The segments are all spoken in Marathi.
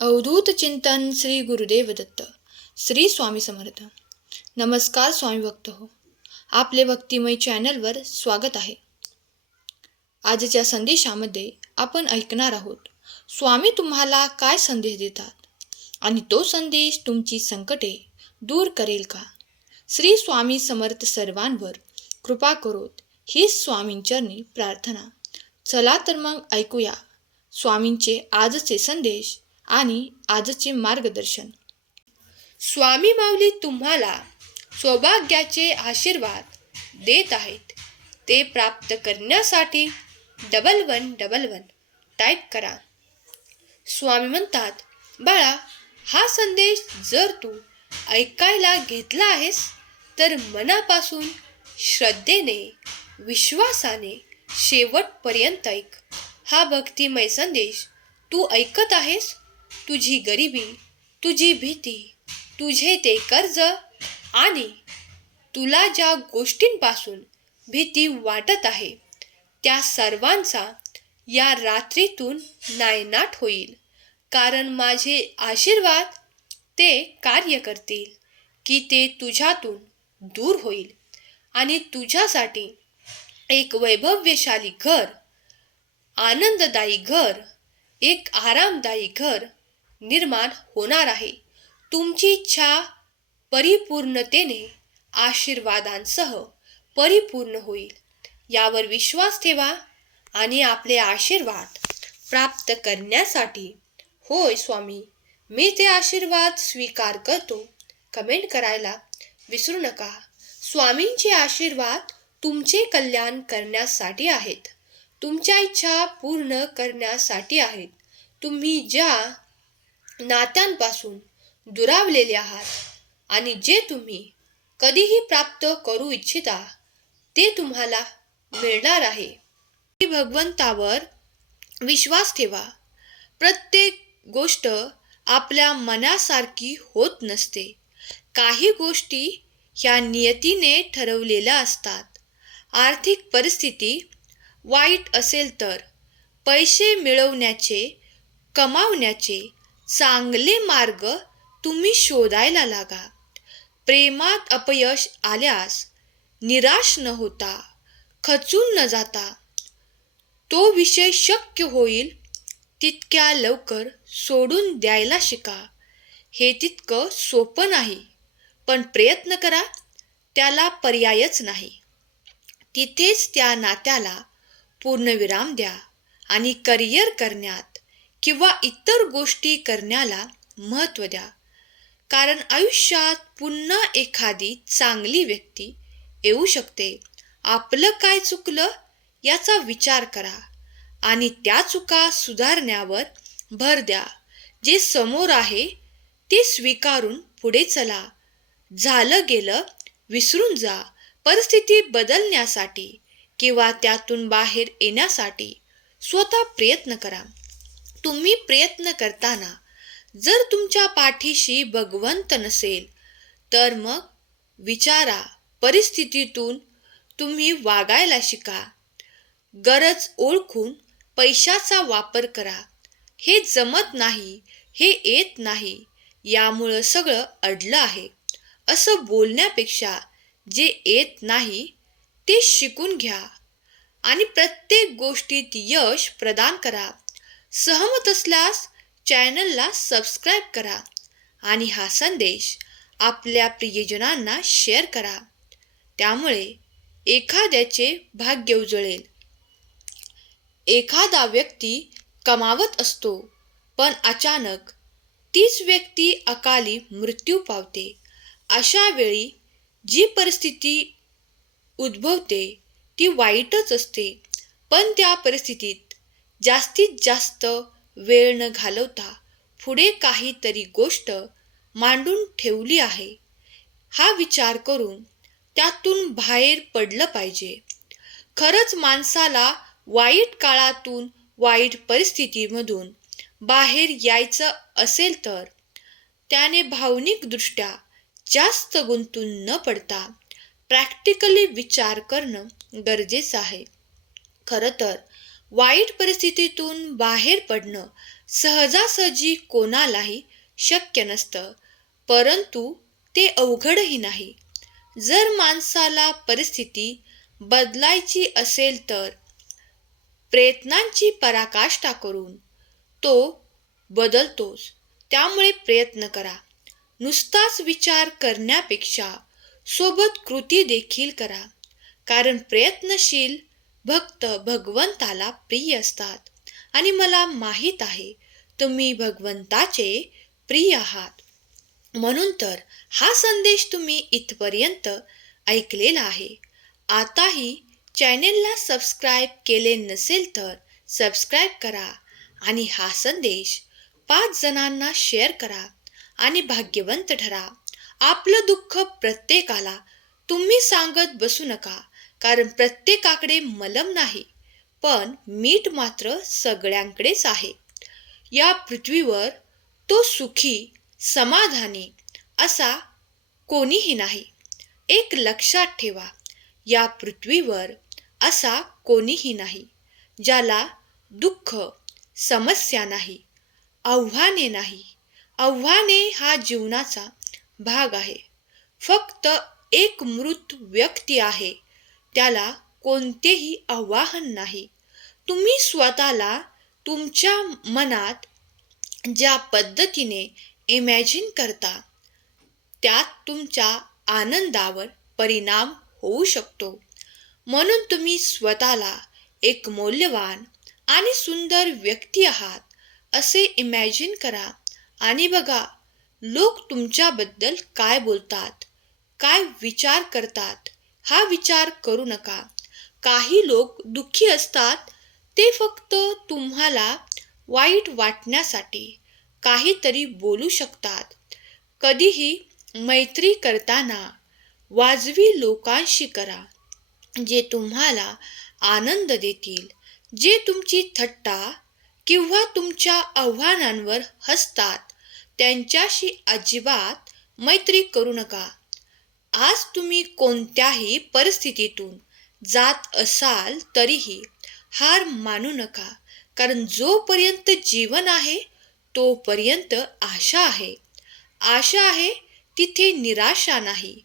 अवधूत चिंतन श्री गुरुदेव दत्त. श्री स्वामी समर्थ. नमस्कार स्वामी भक्त हो, आपले भक्तिमय चॅनलवर स्वागत आहे. आजच्या संदेशामध्ये आपण ऐकणार आहोत, स्वामी तुम्हाला काय संदेश देतात आणि तो संदेश तुमची संकटे दूर करेल का. श्री स्वामी समर्थ सर्वांवर कृपा करोत ही स्वामींचरणी प्रार्थना. चला तर मग ऐकूया स्वामींचे आजचे संदेश आणि आजचे मार्गदर्शन. स्वामी माऊली तुम्हाला सौभाग्याचे आशीर्वाद देत आहेत. ते प्राप्त करण्यासाठी 1111 टाईप करा. स्वामी म्हणतात, बाळा, हा संदेश जर तू ऐकायला घेतला आहेस तर मनापासून श्रद्धेने विश्वासाने शेवटपर्यंत ऐक. हा भक्तिमय संदेश तू ऐकत आहेस. तुझी गरिबी, तुझी भीती, तुझे ते कर्ज आणि तुला ज्या गोष्टींपासून भीती वाटत आहे त्या सर्वांचा या रात्रीतून नायनाट होईल. कारण माझे आशीर्वाद ते कार्य करतील की ते तुझ्यातून दूर होईल आणि तुझ्यासाठी एक वैभवशाली घर, आनंददायी घर, एक आरामदायी घर निर्माण होणार आहे. तुमची इच्छा परिपूर्णतेने आशीर्वादांसह परिपूर्ण होईल. यावर विश्वास ठेवा आणि आपले आशीर्वाद प्राप्त करण्यासाठी होय स्वामी, मी ते आशीर्वाद स्वीकार करतो कमेंट करायला विसरू नका. स्वामींचे आशीर्वाद तुमचे कल्याण करण्यासाठी आहेत. तुमच्या इच्छा पूर्ण करण्यासाठी आहेत. तुम्ही ज्या नात्यांपासून दुरावलेले आहात आणि जे तुम्ही कधीही प्राप्त करू इच्छिता ते तुम्हाला मिळणार आहे. भगवंतावर विश्वास ठेवा. प्रत्येक गोष्ट आपल्या मनासारखी होत नसते. काही गोष्टी ह्या नियतीने ठरवलेल्या असतात. आर्थिक परिस्थिती वाईट असेल तर पैसे मिळवण्याचे, कमावण्याचे चांगले मार्ग तुम्ही शोधायला लागा. प्रेमात अपयश आल्यास निराश न होता, खचून न जाता तो विषय शक्य होईल तितक्या लवकर सोडून द्यायला शिका. हे तितकं सोपं नाही, पण प्रयत्न करा, त्याला पर्यायच नाही. तिथेच त्या नात्याला पूर्णविराम द्या आणि करिअर करण्यात किंवा इतर गोष्टी करण्याला महत्त्व द्या. कारण आयुष्यात पुन्हा एखादी चांगली व्यक्ती येऊ शकते. आपलं काय चुकलं याचा विचार करा आणि त्या चुका सुधारण्यावर भर द्या. जे समोर आहे ते स्वीकारून पुढे चला. झालं गेलं विसरून जा. परिस्थिती बदलण्यासाठी किंवा त्यातून बाहेर येण्यासाठी स्वतः प्रयत्न करा. तुम्ही प्रयत्न करताना जर तुमच्या पाठीशी भगवंत नसेल तर मग विचारा. परिस्थितीतून तुम्ही वागायला शिका. गरज ओळखून पैशाचा वापर करा. हे जमत नाही, हे येत नाही, यामुळं सगळं अडलं आहे असं बोलण्यापेक्षा जे येत नाही ते शिकून घ्या आणि प्रत्येक गोष्टीत यश प्रदान करा. सहमत असल्यास चॅनलला सबस्क्राईब करा आणि हा संदेश आपल्या प्रियजनांना शेअर करा. त्यामुळे एखाद्याचे भाग्य उजळेल. एखादा व्यक्ती कमावत असतो पण अचानक तीच व्यक्ती अकाली मृत्यू पावते. अशा वेळी जी परिस्थिती उद्भवते ती वाईटच असते, पण त्या परिस्थितीत जास्तीत जास्त वेळ न घालवता पुढे काहीतरी गोष्ट मांडून ठेवली आहे हा विचार करून त्यातून बाहेर पडलं पाहिजे. खरंच माणसाला वाईट काळातून, वाईट परिस्थितीमधून बाहेर यायचं असेल तर त्याने भावनिकदृष्ट्या जास्त गुंतून न पडता प्रॅक्टिकली विचार करणं गरजेचं आहे. खरं तर वाईट परिस्थितीतून बाहेर पडणं सहजासहजी कोणालाही शक्य नसतं, परंतु ते अवघडही नाही. जर माणसाला परिस्थिती बदलायची असेल तर प्रयत्नांची पराकाष्ठा करून तो बदलतोच. त्यामुळे प्रयत्न करा. नुसताच विचार करण्यापेक्षा सोबत कृती देखील करा. कारण प्रयत्नशील भक्त भगवंताला प्रिय असतात आणि मला माहीत आहे तुम्ही भगवंताचे प्रिय आहात. म्हणून तर हा संदेश तुम्ही इथपर्यंत ऐकलेला आहे. आताही चॅनेलला सबस्क्राईब केले नसेल तर सबस्क्राईब करा आणि हा संदेश 5 जणांना शेअर करा आणि भाग्यवंत ठरा. आपलं दुःख प्रत्येकाला तुम्ही सांगत बसू नका, कारण प्रत्येकाकडे मलम नाही, पण मीठ मात्र सगळ्यांकडेच आहे. या पृथ्वीवर तो सुखी समाधानी असा कोणीही नाही. एक लक्षात ठेवा, या पृथ्वीवर असा कोणीही नाही ज्याला दुःख समस्या नाही, आव्हाने नाही. आव्हाने हा जीवनाचा भाग आहे. फक्त एक मृत व्यक्ती आहे, त्याला कोणतेही आव्हान नाही. तुम्ही स्वतःला तुमच्या मनात ज्या पद्धतीने इमॅजिन करता त्यात तुमच्या आनंदावर परिणाम होऊ शकतो. म्हणून तुम्ही स्वतःला एक मौल्यवान आणि सुंदर व्यक्ती आहात असे इमॅजिन करा आणि बघा लोक तुमच्याबद्दल काय बोलतात, काय विचार करतात. हा विचार करू नका. काही लोक दुःखी असतात, ते फक्त तुम्हाला वाईट वाटण्यासाठी काहीतरी बोलू शकतात. कधीही मैत्री करताना वाजवी लोकांशी करा, जे तुम्हाला आनंद देतील. जे तुमची थट्टा किंवा तुमच्या आव्हानांवर हसतात त्यांच्याशी अजिबात मैत्री करू नका. आज तुम्ही कोणत्याही परिस्थितीतून जात असाल तरीही हार मानू नका, कारण जोपर्यंत जीवन आहे तोपर्यंत आशा आहे. आशा आहे तिथे निराशा नाही.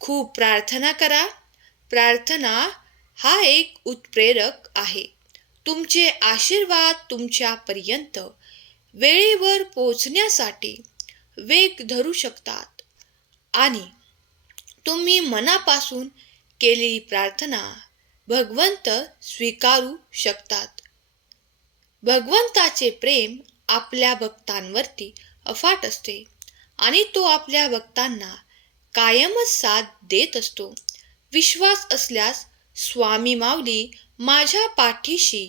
खूप प्रार्थना करा. प्रार्थना हा एक उत्प्रेरक आहे. तुमचे आशीर्वाद तुमच्यापर्यंत वेळेवर पोहोचण्यासाठी वेग धरू शकतात आणि तुम्ही मनापासून केलेली प्रार्थना भगवंत स्वीकारू शकतात. भगवंताचे प्रेम आपल्या भक्तांवरती अफाट असते आणि तो आपल्या भक्तांना कायमच साथ देत असतो. विश्वास असल्यास स्वामी माऊली माझ्या पाठीशी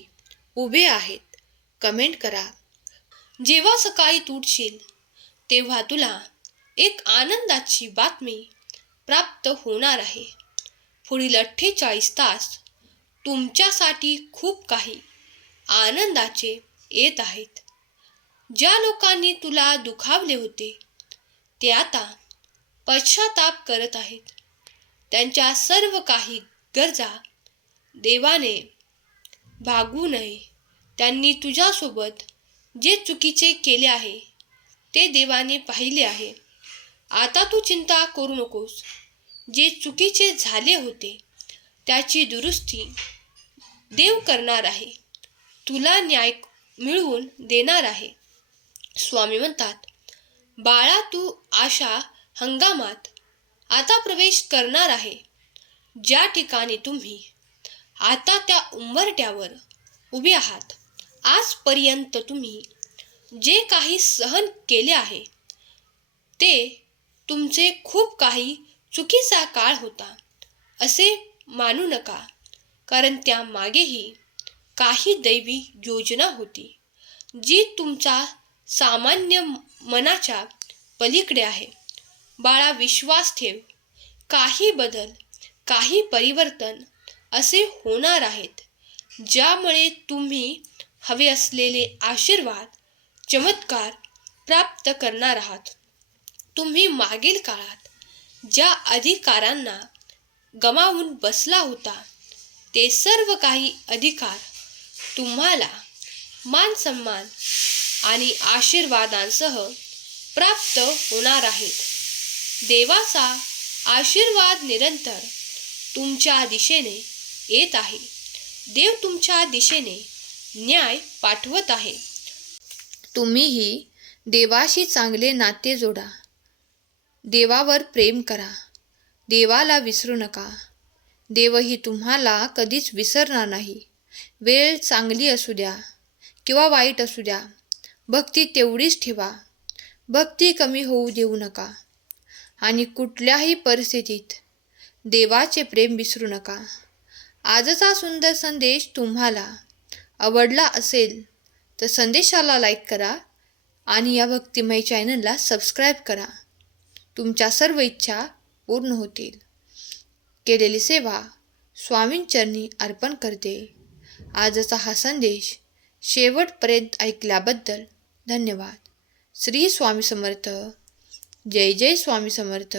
उभे आहेत कमेंट करा. जेव्हा सकाळी तू उठशील तेव्हा तुला एक आनंदाची बातमी प्राप्त होणार आहे. पुढील 48 तास तुमच्यासाठी खूप काही आनंदाचे येत आहेत. ज्या लोकांनी तुला दुखावले होते ते आता पश्चाताप करत आहेत. त्यांच्या सर्व काही गरजा देवाने भागवू नये. त्यांनी तुझ्यासोबत जे चुकीचे केले आहे ते देवाने पाहिले आहे. आता तू चिंता करू नकोस. जे चुकीचे झाले होते त्याची दुरुस्ती देव करणार आहे. तुला न्याय मिळवून देणार आहे. स्वामी म्हणतात, बाळा तू आशा हंगामात आता प्रवेश करणार आहे. ज्या ठिकाणी तुम्ही आता त्या उंबरठ्यावर उभे आहात. आजपर्यंत तुम्ही जे काही सहन केले आहे ते तुमचे खूप काही चुकीचा काळ होता असे मानू नका, कारण त्या मागेही काही दैवी योजना होती जी तुमच्या सामान्य मनाच्या पलीकडे आहे. बाळा विश्वास ठेव. काही बदल, काही परिवर्तन असे होणार आहेत ज्यामुळे तुम्ही हवे असलेले आशीर्वाद, चमत्कार प्राप्त करणार आहात. तुम्ही मागील काळात ज्या अधिकारांना गमावून बसला होता ते सर्व काही अधिकार तुम्हाला मान सन्मान आणि आशीर्वादांसह प्राप्त होणार आहेत. देवाचा आशीर्वाद निरंतर तुमच्या दिशेने येत आहे. देव तुमच्या दिशेने न्याय पाठवत आहे. तुम्हीही देवाशी चांगले नाते जोडा. देवावर प्रेम करा. देवाला विसरू नका. देवही तुम्हाला कधीच विसरणार नाही. वेळ चांगली असू द्या किंवा वाईट असू द्या, भक्ती तेवढीच ठेवा. भक्ती कमी होऊ देऊ नका आणि कुठल्याही परिस्थितीत देवाचे प्रेम विसरू नका. आजचा सुंदर संदेश तुम्हाला आवडला असेल तर संदेशाला लाईक करा आणि या भक्तिमय चॅनलला सबस्क्राईब करा. तुमच्या सर्व इच्छा पूर्ण होतील. केलेली सेवा स्वामींचरणी अर्पण करते. आजचा हा संदेश शेवटपर्यंत ऐकल्याबद्दल धन्यवाद. श्री स्वामी समर्थ. जय जय स्वामी समर्थ.